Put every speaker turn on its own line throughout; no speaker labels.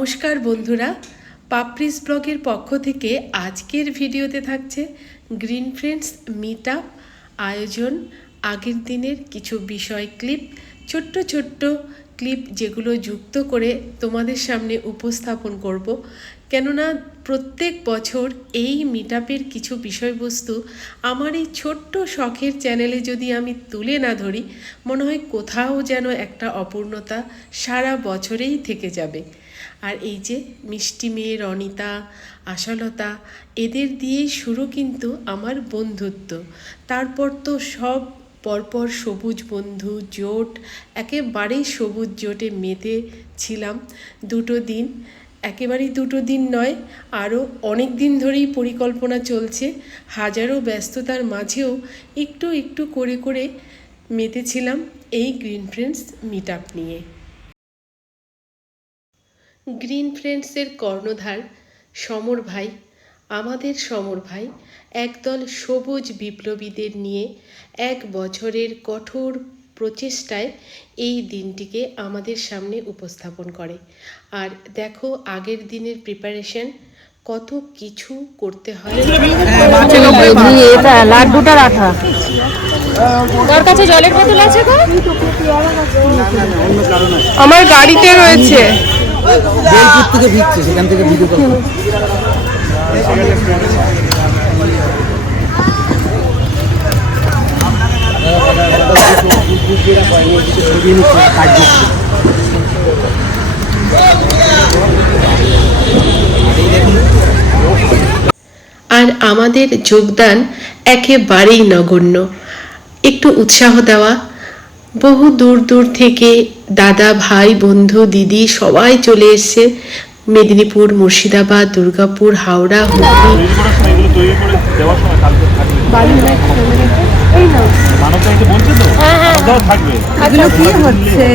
নমস্কার বন্ধুরা পাপড়িস ব্লগের পক্ষ থেকে আজকের ভিডিওতে থাকছে গ্রিন ফ্রেন্ডস মিট আপ আয়োজন। আগের দিনের কিছু বিষয় ক্লিপ ছোট্ট ছোট্ট ক্লিপ যেগুলো যুক্ত করে তোমাদের সামনে উপস্থাপন করব। কেননা প্রত্যেক বছর এই মিট কিছু বিষয়বস্তু আমার এই ছোট্ট শখের চ্যানেলে যদি আমি তুলে না ধরি, মনে হয় কোথাও যেন একটা অপূর্ণতা সারা বছরেই থেকে যাবে। আর এই যে মিষ্টি মেয়ে রনিতা, আশালতা, এদের দিয়েই শুরু কিন্তু আমার বন্ধুত্ব। তারপর তো সব পরপর সবুজ বন্ধু, জোট, একেবারেই সবুজ জোটে মেতে ছিলাম। দুটো দিন একেবারেই দুটো দিন নয়, আরও অনেক দিন ধরেই পরিকল্পনা চলছে। হাজারো ব্যস্ততার মাঝেও একটু একটু করে করে মেতেছিলাম এই গ্রিন ফ্রেন্ডস মিট আপ নিয়ে গ্রিন ফ্রেন্ডসের কর্ণধার সমর ভাই, আমাদের সমর ভাই, একদল সবুজ বিপ্লবীদের নিয়ে এক বছরের কঠোর প্রচেষ্টায় এই দিনটিকে আমাদের সামনে উপস্থাপন করে। আর দেখো আগের দিনের প্রিপারেশন কত কিছু করতে হয়।
লাড্ডুটা রাখা। তোর কাছে জলের বোতল আছে গো
আমার গাড়িতে রয়েছে।
থেকে সেখান থেকে ভিডিও
আর আমাদের যোগদান একেবারেই নগণ্য। একটু উৎসাহ দেওয়া। বহু দূর দূর থেকে দাদা, ভাই, বন্ধু, দিদি সবাই চলে এসছে। মেদিনীপুর, মুর্শিদাবাদ, দুর্গাপুর, হাওড়া, হুগলি।
এগুলো
কি হচ্ছে?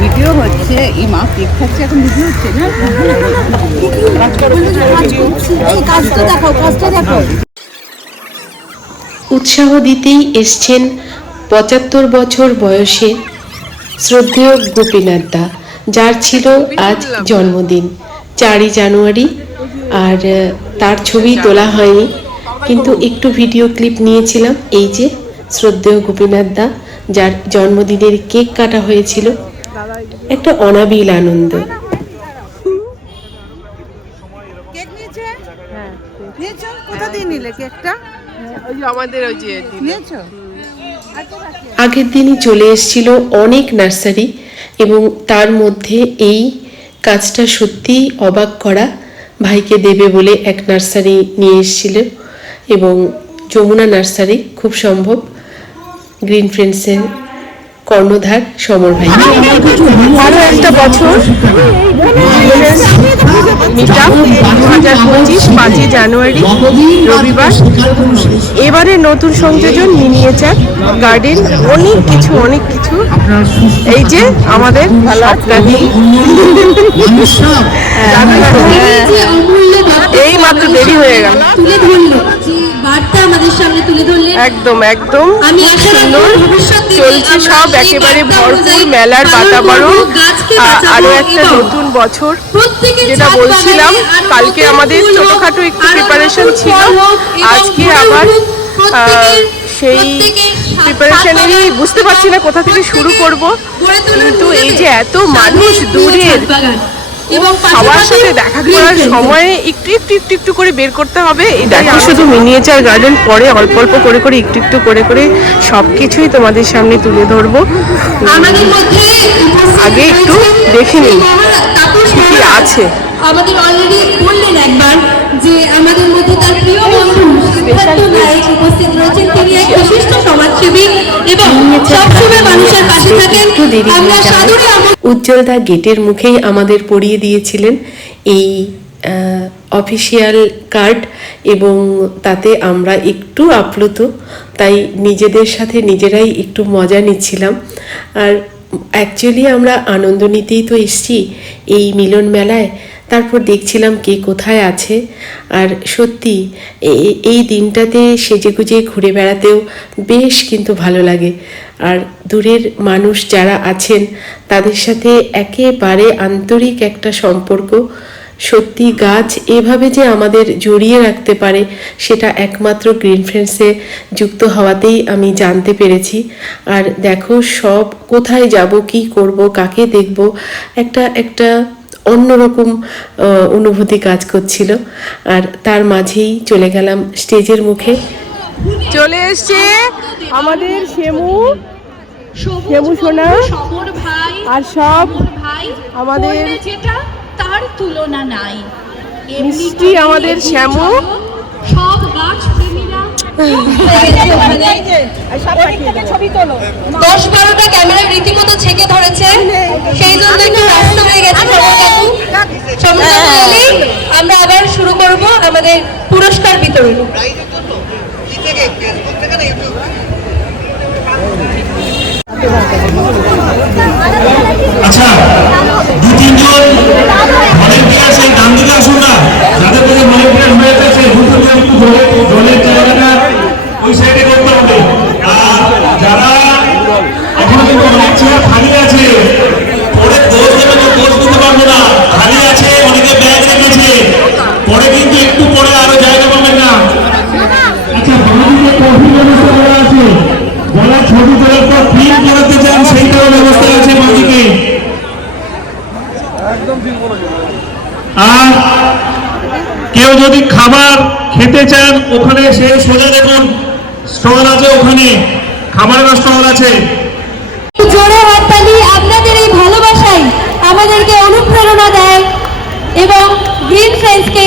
ভিডিও হচ্ছে। এই মা কেক খাচ্ছে এখন ভিডিও হচ্ছে না? কাজটা দেখো কাজটা দেখো।
উৎসাহ দিতেই এসছেন পঁচাত্তর বছর বয়সে শ্রদ্ধেয় গোপীনাথ দা যার ছিল আজ জন্মদিন চারই জানুয়ারি আর তার ছবি তোলা হয়নি কিন্তু একটু ভিডিও ক্লিপ নিয়েছিলাম এই যে শ্রদ্ধেয় গোপীনাথ দা যার জন্মদিনের কেক কাটা হয়েছিল একটা অনাবিল আনন্দ।
কেক নিয়েছে? নিয়েছো? কোথা দিয়ে নিলে কেকটা?
আমাদের ওই যে
নিয়েছো?
আগের দিনই চলে এসেছিল অনেক নার্সারি এবং তার মধ্যে এই কাজটা সত্যিই অবাক করা ভাইকে দেবে বলে এক নার্সারি নিয়ে এসেছিল এবং যমুনা নার্সারি খুব সম্ভব। গ্রিন ফ্রেন্ডসের কর্ণধার সমর ভাই। আরও একটা বছর। মিটা দু হাজার পঁচিশ পাঁচই জানুয়ারি রবিবার। এবারে নতুন সংযোজন মিনিয়েচার গার্ডেন অনেক কিছু অনেক কিছু। এই যে আমাদের সপ্তাহে। এই মাত্র দেরি হয়ে গেল।
বার্তা আমাদের সামনে তুলে ধরলেন।
একদম একদম।
আমি
সুন্দর চলছে সব একেবারে ভরপুর মেলার বাতাবরণ আরও একটা নতুন বছর যেটা বলছিলাম কালকে আমাদের ছোটখাটো একটু প্রিপারেশন ছিল। আজকে আবার সেই প্রিপারেশনেরই বুঝতে পারছি না কোথা থেকে শুরু করব। কিন্তু এই যে এত মানুষ দূরের।
এবং
সবার
পাশাপাশি
সাথে দেখা করার সময় একটু একটু একটু একটু করে বের করতে হবে দেখো শুধু মিনিয়েচার গার্ডেন পরে অল্প অল্প করে করে একটু একটু করে করে সব কিছুই তোমাদের সামনে তুলে ধরবো। আগে একটু দেখে নিই কি আছে।
আমাদের অলরেডি বললেন একবার যে আমাদের মধ্যে তার প্রিয় বন্ধু সিদ্ধার্থ নায়ক উপস্থিত রয়েছেন। তিনি এক বিশিষ্ট সমাজসেবী এবং সবসময় মানুষের পাশে থাকেন। আমরা সাদরে আমন্ত্রণ
উজ্জ্বলদা গেটের মুখেই আমাদের পড়িয়ে দিয়েছিলেন এই অফিসিয়াল কার্ড এবং তাতে আমরা একটু আপ্লুত তাই নিজেদের সাথে নিজেরাই একটু মজা নিচ্ছিলাম। আর অ্যাকচুয়ালি আমরা আনন্দ নিতেই তো এসছি এই মিলন মেলায়। তারপর দেখছিলাম কে কোথায় আছে। আর সত্যি এই দিনটাতে সেজেগুজে ঘুরে বেড়াতেও বেশ কিন্তু ভালো লাগে। আর দূরের মানুষ যারা আছেন, তাদের সাথে একেবারে আন্তরিক একটা সম্পর্ক। সত্যি গাছ এভাবে যে আমাদের জড়িয়ে রাখতে পারে, সেটা একমাত্র গ্রিন ফ্রেন্ডসে যুক্ত হওয়াতেই আমি জানতে পেরেছি। আর দেখো সব কোথায় যাব, কি করব, কাকে দেখব, একটা একটা অন্যরকম অনুভূতি কাজ করছিল। আর তার মাঝেই চলে গেলাম স্টেজের মুখে।
চলে এসছে আমাদের সেমু সেমু সোনা। আর সব আমাদের
তার তুলনা নাই
মিষ্টি আমাদের শ্যামু।
সব গাছ প্রেমীরা
দশ বারোটা ক্যামেরা রীতিমতো ছেকে ধরেছে পুরস্কার
খাবার খেতে চান ওখানে সে সোজা দেখুন স্টল আছে ওখানে খাবারের স্টল আছে।
জোরে হাততালি আপনাদের এই ভালোবাসাই আমাদেরকে অনুপ্রেরণা দেয় এবং গ্রিন ফ্রেন্ডসকে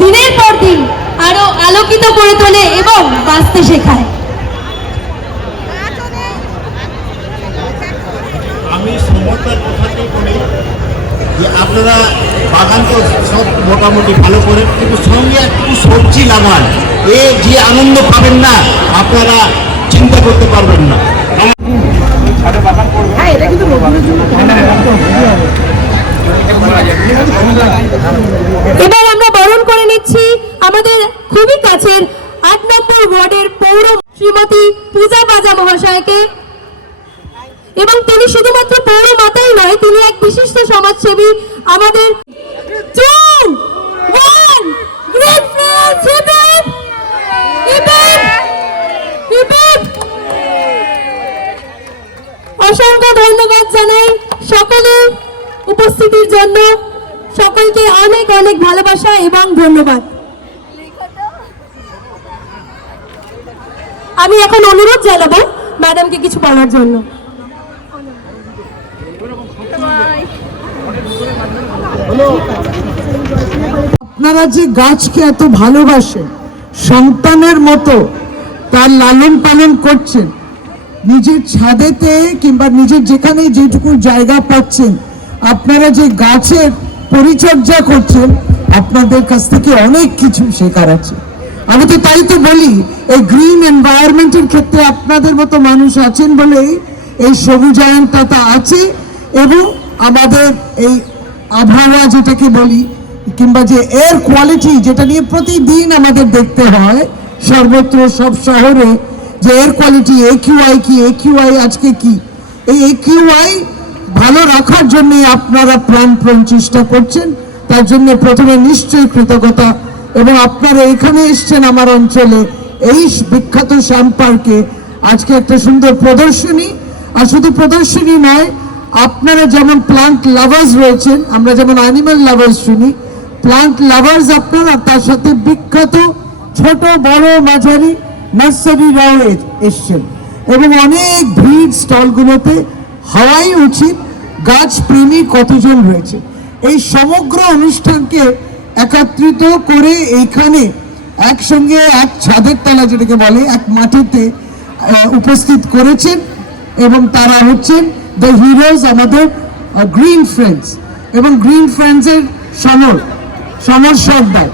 দিনের পর দিন আরও আলোকিত করে তোলে এবং বাঁচতে শেখায়।
আমি সমতার কথাটি বলি যে আপনারা বাগান তো সব মোটামুটি ভালো করে কিন্তু সঙ্গে একটু সবজি লাগান। এ যে আনন্দ পাবেন না আপনারা চিন্তা করতে পারবেন না।
এবার আমরা বরণ করে নিচ্ছি আমাদের খুবই কাছের আট নম্বর ওয়ার্ডের পৌর শ্রীমতী পূজা বাজা মহাশয়কে। এবং তিনি শুধুমাত্র পৌর মাতাই নয় তিনি এক বিশিষ্ট সমাজসেবী আমাদের এবং ধন্যবাদ। আমি এখন অনুরোধ জানাব ম্যাডামকে কিছু বলার জন্য।
আপনারা যে গাছকে এত ভালোবাসে সন্তানের মতো তার লালন পালন করছেন, নিজের ছাদেতে কিংবা নিজের যেখানে যেটুকু জায়গা পাচ্ছেন, আপনারা যে গাছের পরিচর্যা করছেন আপনাদের কাছ থেকে অনেক কিছু শেখার আছে। আমি তো তাই তো বলি, এই গ্রিন এনভায়রনমেন্টের ক্ষেত্রে আপনাদের মতো মানুষ আছেন বলেই এই সবুজায়নটা আছে এবং আমাদের এই আবহাওয়া যেটাকে বলি, কিংবা যে এয়ার কোয়ালিটি যেটা নিয়ে প্রতিদিন আমাদের দেখতে হয়, সর্বত্র সব শহরে যে এয়ার কোয়ালিটি এ কিউআই কি এ কিউআই আজকে কি? এই এ কিউআই ভালো রাখার জন্য আপনারা প্রাণপ্রাণ চেষ্টা করছেন। তার জন্য প্রথমে নিশ্চয়ই কৃতজ্ঞতা। এবং আপনারা এখানে এসছেন আমার অঞ্চলে এই বিখ্যাত শ্যাম পার্কে। আজকে একটা সুন্দর প্রদর্শনী। আর শুধু প্রদর্শনী নয়, আপনারা যেমন প্লান্ট লাভার্স রয়েছেন, আমরা যেমন অ্যানিমাল লাভার্স শুনি প্লান্ট লাভার্স আপনারা, তার সাথে বিখ্যাত ছোট, বড় মাঝারি নার্সারিরাও এ- এসছেন। এবং অনেক ভিড় স্টলগুলোতে হওয়াই উচিত, গাছ প্রেমী কতজন রয়েছে। এই সমগ্র অনুষ্ঠানকে একত্রিত করে এইখানে একসঙ্গে এক ছাদের তলা যেটাকে বলে, এক মাটিতে উপস্থিত করেছেন এবং তারা হচ্ছেন দ্য হিরোজ আমাদের গ্রিন ফ্রেন্ডস এবং গ্রিন ফ্রেন্ডসের সমর সমর সর্দার,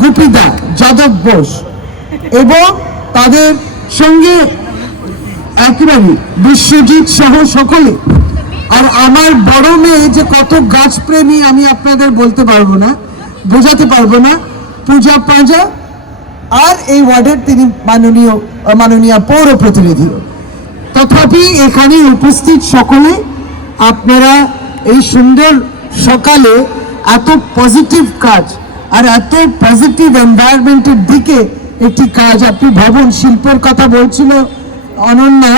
গুপিদা, যাদব বোস এবং তাদের সঙ্গে একেবারে বিশ্বজিৎ সহ সকলে আর আমার বড় মেয়ে যে কত গাছ প্রেমী আমি আপনাদের বলতে পারব না, বোঝাতে পারব না। পূজা পাঁজা আর এই ওয়ার্ডের তিনি মাননীয় মাননীয় পৌর প্রতিনিধি। তথাপি এখানে উপস্থিত সকলে, আপনারা এই সুন্দর সকালে এত পজিটিভ কাজ আর এত পজিটিভ এনভায়রনমেন্টের দিকে একটি কাজ আপনি ভবন, শিল্পের কথা বলছিল অনন্যা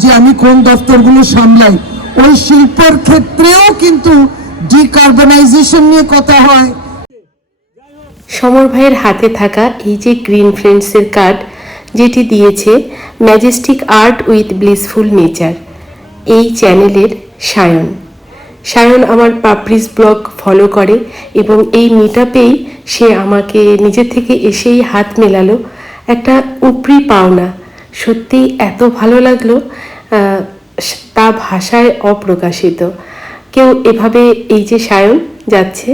যে আমি কোন দপ্তরগুলো সামলাই ওই শিল্পর ক্ষেত্রেও কিন্তু ডিকার্বনাইজেশন নিয়ে কথা হয়।
সমর ভাইয়ের হাতে থাকা এই যে গ্রিন ফ্রেন্ডসের কার্ড যেটি দিয়েছে majestic art with blissful nature এই চ্যানেলের সায়ন। সায়ন আমার পাপড়িস ব্লগ ফলো করে এবং এই মিট সে আমাকে নিজে থেকে এসেই হাত মেলালো। একটা উপরি পাওনা। সত্যি এত ভালো লাগল। তা ভাষায় অপ্রকাশিত। কেউ এভাবে এই যে সায়ন যাচ্ছে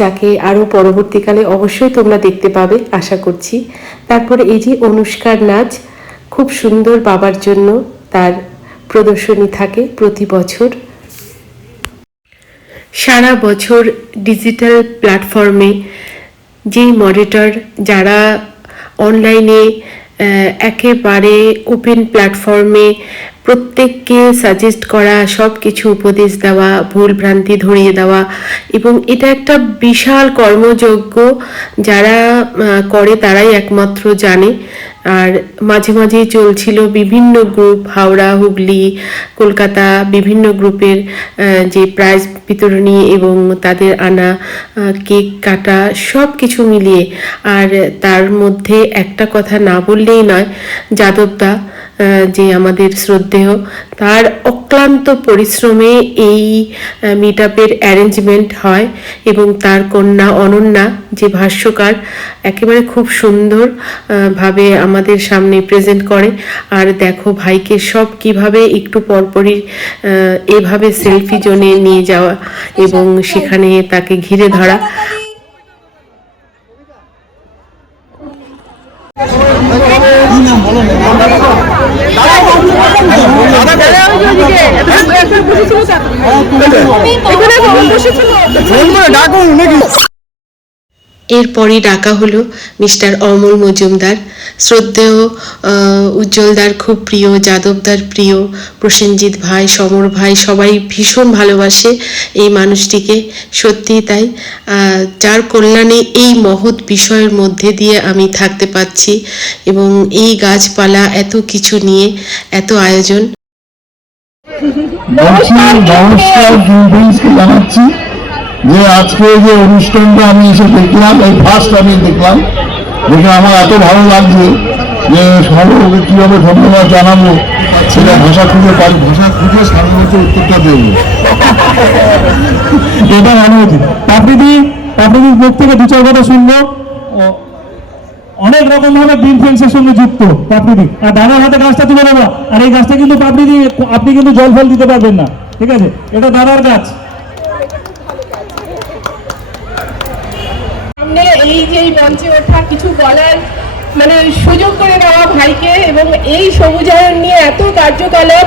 যাকে আরও পরবর্তীকালে অবশ্যই তোমরা দেখতে পাবে, আশা করছি। তারপরে এই যে অনুষ্কার নাচ, খুব সুন্দর বাবার জন্য তার প্রদর্শনী থাকে প্রতি বছর। সারা বছর ডিজিটাল প্ল্যাটফর্মে যেই মনিটর, যারা অনলাইনে একেবারে ওপেন প্ল্যাটফর্মে প্রত্যেককে সাজেস্ট করা সব কিছু উপদেশ দেওয়া, ভুল ভ্রান্তি ধরিয়ে দেওয়া এবং এটা একটা বিশাল কর্মযজ্ঞ। যারা করে তারাই একমাত্র জানে। আর মাঝে মাঝেই চলছিল বিভিন্ন গ্রুপ হাওড়া, হুগলি, কলকাতা বিভিন্ন গ্রুপের যে প্রাইজ বিতরণী এবং তাদের আনা কেক কাটা সব কিছু মিলিয়ে। আর তার মধ্যে একটা কথা না বললেই নয় যাদবদা যে আমাদের শ্রদ্ধেয়, তার অক্লান্ত পরিশ্রমে এই মিট আপের অ্যারেঞ্জমেন্ট হয় এবং তার কন্যা অনন্যা, যে ভাষ্যকার, একেবারে খুব সুন্দর ভাবে আমাদের সামনে প্রেজেন্ট করে। আর দেখো ভাইকে সব কীভাবে একটু পরপরই এভাবে সেলফি জোনে নিয়ে যাওয়া এবং সেখানে তাকে ঘিরে ধরা। ডাকুন নাকি এরপরই ডাকা হলো মিস্টার অমল মজুমদার শ্রদ্ধেয় উজ্জ্বলদার খুব প্রিয় যাদবদার প্রিয় প্রসেনজিৎ ভাই সমর ভাই সবাই ভীষণ ভালোবাসে এই মানুষটিকে সত্যিই তাই যার কল্যাণে এই মহৎ বিষয়ের মধ্যে দিয়ে আমি থাকতে পাচ্ছি এবং এই গাছপালা এত কিছু নিয়ে এত আয়োজন
বলছি নমস্কার জানাচ্ছি যে আজকে যে অনুষ্ঠানটা আমি এসে দেখলাম, এই ফার্স্ট আমি দেখলাম, দেখে আমার এত ভালো লাগছে যে সর্বকে কীভাবে ধন্যবাদ জানাব, সেটা ভাষা খুঁজে পাই ভাষা খুঁজে সাধারণত উত্তরটা দেবো।
এটা মনে হচ্ছে পাপড়িদি পাপড়িদির মুখ থেকে দু চার কথা শুনব। অনেক রকম ভাবে গ্রিন ফ্রেন্ডসের সঙ্গে যুক্ত পাপড়িদি আর দাদার হাতে গাছটা তুলে দেবা। আর এই গাছটা কিন্তু পাপড়িদি আপনি কিন্তু জল ফল দিতে পারবেন না। ঠিক আছে? এটা দাদার গাছ।
সামনে এই মঞ্চে ওঠা কিছু বলার মানে সুযোগ করে দেওয়া ভাইকে এবং এই সবুজায়ন নিয়ে এত কার্যকলাপ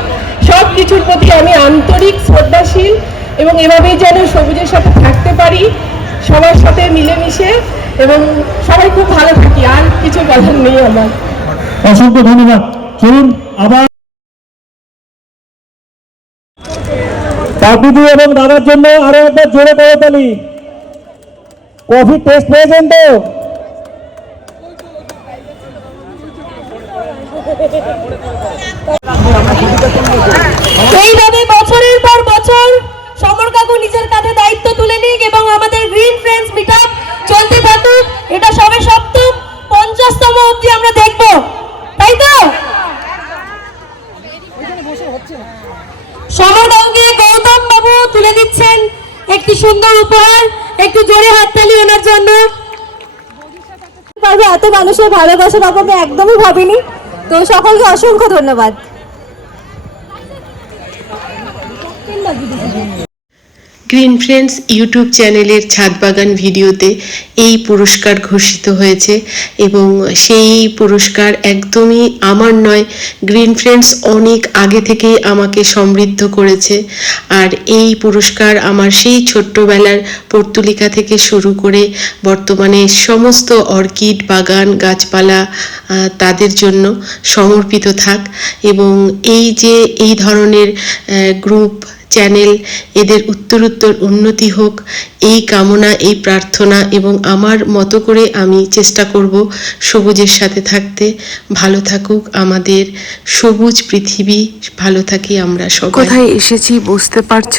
সব কিছুর প্রতি আমি আন্তরিক শ্রদ্ধাশীল এবং এভাবেই যেন সবুজের সাথে থাকতে পারি, সবার সাথে মিলেমিশে এবং সবাই খুব ভালো থাকি, আর কিছু বলার নেই আমার।
অসংখ্য ধন্যবাদ। চলুন, আবার পাপড়িদি এবং দাদার জন্য আরও একবার জোরে করতালি কফি টেস্ট পেয়েছেন তো?
এইভাবে বছরের পর বছর সমর কাকু নিজের কাঁধে দায়িত্ব তুলে নিক এবং আমাদের গ্রিন ফ্রেন্ডস মিটআপ চলতে থাকুক। এটা সবে সপ্তম, পঞ্চাশতম অবধি আমরা দেখব। তাই তো? সমর কাকুকে গৌতম বাবু তুলে দিচ্ছেন একটি সুন্দর উপহার। একটু জোরে হাততালি ওনার জন্য। এত মানুষের ভালোবাসা পাবো আমি একদমই ভাবিনি। তো সকলকে অসংখ্য ধন্যবাদ।
গ্রিন ফ্রেন্ডস ইউটিউব চ্যানেলের ছাদ বাগান ভিডিওতে এই পুরস্কার ঘোষিত হয়েছে এবং সেই পুরস্কার একদমই আমার নয় গ্রিন ফ্রেন্ডস অনেক আগে থেকেই আমাকে সমৃদ্ধ করেছে। আর এই পুরস্কার আমার সেই ছোট্টবেলার পর্তুলিকা থেকে শুরু করে বর্তমানে সমস্ত অর্কিড, বাগান, গাছপালা তাদের জন্য সমর্পিত থাক এবং এই যে এই ধরনের গ্রুপ চ্যানেল, এদের উত্তরোত্তর উন্নতি হোক। এই কামনা, এই প্রার্থনা এবং আমার মতো করে আমি চেষ্টা করব সবুজের সাথে থাকতে। ভালো থাকুক আমাদের সবুজ পৃথিবী। ভালো থাকি আমরা সব কোথায় এসেছি বুঝতে পারছ?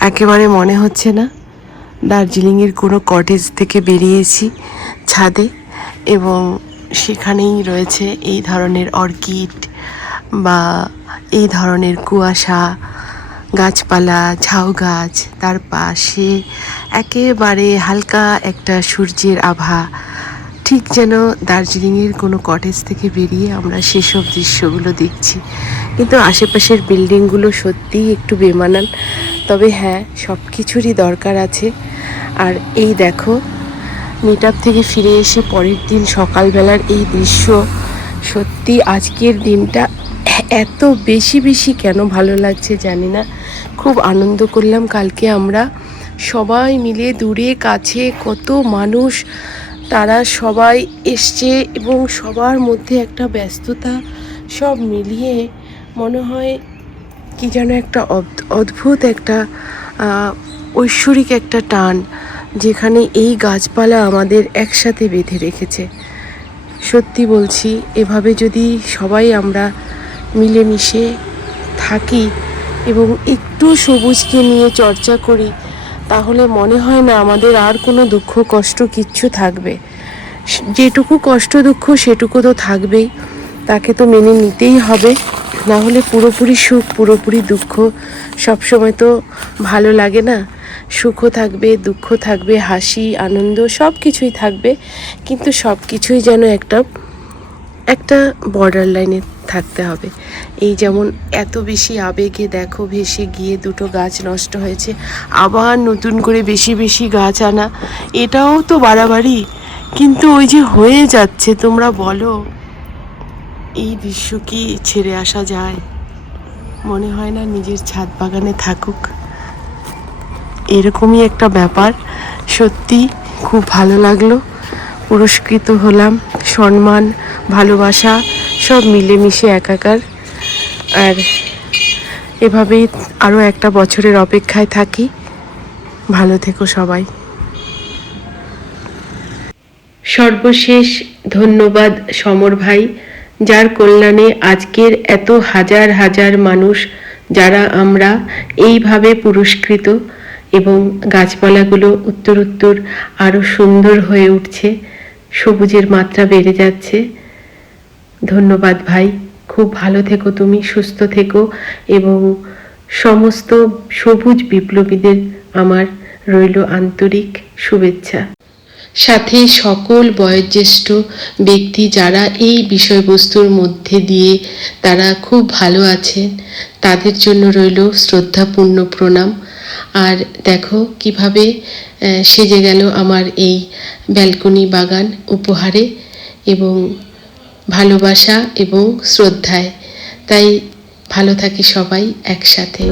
একেবারে মনে হচ্ছে না। দার্জিলিংয়ের কোনো কটেজ থেকে বেরিয়েছি ছাদে এবং সেখানেই রয়েছে এই ধরনের অর্কিড বা এই ধরনের কুয়াশা। গাছপালা, ঝাউ গাছ, তার পাশে একেবারে হালকা একটা সূর্যের আভা। ঠিক যেন দার্জিলিংয়ের কোনো কটেজ থেকে বেরিয়ে আমরা সেসব দৃশ্যগুলো দেখছি। কিন্তু আশেপাশের বিল্ডিংগুলো সত্যিই একটু বেমানান। তবে হ্যাঁ সব কিছুরই দরকার আছে। আর এই দেখো মিট থেকে ফিরে এসে পরের দিন সকালবেলার এই দৃশ্য। সত্যি আজকের দিনটা এত বেশি বেশি কেন ভালো লাগছে জানি না। খুব আনন্দ করলাম। কালকে আমরা সবাই মিলে দূরে, কাছে কত মানুষ, তারা সবাই এসছে এবং সবার মধ্যে একটা ব্যস্ততা সব মিলিয়ে মনে হয় কি যেন একটা অদ্ভুত একটা ঐশ্বরিক একটা টান যেখানে এই গাছপালা আমাদের একসাথে বেঁধে রেখেছে। সত্যি বলছি, এভাবে যদি সবাই আমরা মিলেমিশে থাকি এবং একটু সবুজকে নিয়ে চর্চা করি, তাহলে মনে হয় না আমাদের আর কোনো দুঃখ, কষ্ট কিচ্ছু থাকবে। যেটুকু কষ্ট, দুঃখ সেটুকু তো থাকবেই। তাকে তো মেনে নিতেই হবে। না হলে পুরোপুরি সুখ, পুরোপুরি দুঃখ, সবসময় তো ভালো লাগে না। সুখও থাকবে দুঃখ থাকবে, হাসি, আনন্দ সব কিছুই থাকবে। কিন্তু সব কিছুই যেন একটা একটা বর্ডার লাইনে থাকতে হবে। এই যেমন এত বেশি আবেগে দেখো ভেসে গিয়ে দুটো গাছ নষ্ট হয়েছে, আবার নতুন করে বেশি বেশি গাছ আনা, এটাও তো বাড়াবাড়ি। কিন্তু ওই যে হয়ে যাচ্ছে, তোমরা বলো, এই দৃশ্য কি ছেড়ে আসা যায়? মনে হয় না নিজের ছাদ বাগানে থাকুক। এরকমই একটা ব্যাপার। সত্যি খুব ভালো লাগল। পুরস্কৃত হলাম। সম্মান, ভালোবাসা, সব মিলেমিশে একাকার। আর এভাবেই আরও একটা বছরের অপেক্ষায় থাকি। ভালো থেকো সবাই। সর্বশেষ ধন্যবাদ সমর ভাই, যার কল্যাণে আজকের এত হাজার হাজার মানুষ, যারা আমরা এইভাবে পুরস্কৃত এবং গাছপালাগুলো উত্তর উত্তর আরও সুন্দর হয়ে উঠছে। সবুজের মাত্রা বেড়ে যাচ্ছে। ধন্যবাদ ভাই, খুব ভালো থেকো তুমি, সুস্থ থেকো এবং সমস্ত সবুজ বিপ্লবীদের আমার রইল আন্তরিক শুভেচ্ছা। সাথে সকল বয়োজ্যেষ্ঠ ব্যক্তি যারা এই বিষয়বস্তুর মধ্যে দিয়ে তারা খুব ভালো আছেন, তাদের জন্য রইল শ্রদ্ধাপূর্ণ প্রণাম। আর দেখো কীভাবে সেজে গেল আমার এই ব্যালকনি বাগান উপহারে এবং ভালোবাসা এবং শ্রদ্ধায়। তাই ভালো থাকি সবাই একসাথে।